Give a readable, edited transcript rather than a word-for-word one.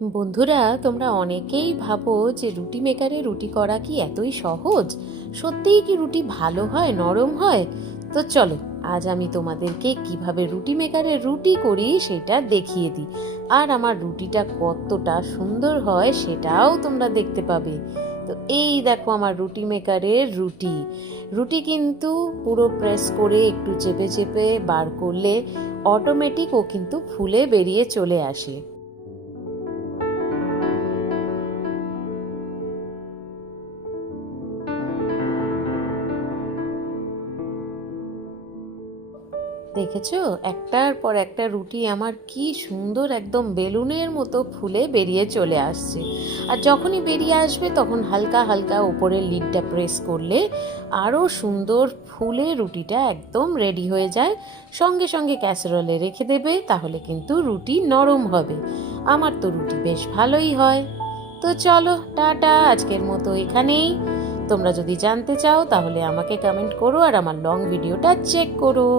বন্ধুরা, তোমরা অনেকেই ভাবো যে রুটি মেকারে রুটি করা কি এতই সহজ? সত্যিই কি রুটি ভালো হয়, নরম হয়? তো চলো, আজ আমি তোমাদেরকে কিভাবে রুটি মেকারে রুটি করি সেটা দেখিয়ে দিই। আর আমার রুটিটা কতটা সুন্দর হয় সেটাও তোমরা দেখতে পাবে। তো এই দেখো আমার রুটি মেকারের রুটি। রুটি কিন্তু পুরো প্রেস করে একটু চেপে চেপে বার করলে অটোমেটিক ও কিন্তু ফুলে বেরিয়ে চলে আসে। দেখেছো, একটার পর একটা রুটি আমার কি সুন্দর একদম বেলুনের মতো ফুলে বেরিয়ে চলে আসছে। আর যখনই বেরিয়ে আসবে তখন হালকা হালকা উপরের লিডটা প্রেস করলে আরও সুন্দর ফুলে রুটিটা একদম রেডি হয়ে যায়। সঙ্গে সঙ্গে ক্যাসারোলে রেখে দেবে, তাহলে কিন্তু রুটি নরম হবে। আমার তো রুটি বেশ ভালোই হয়। তো চলো, টাটা, আজকের মতো এখানেই। তোমরা যদি জানতে চাও তাহলে আমাকে কমেন্ট করো আর আমার লং ভিডিওটা চেক করো।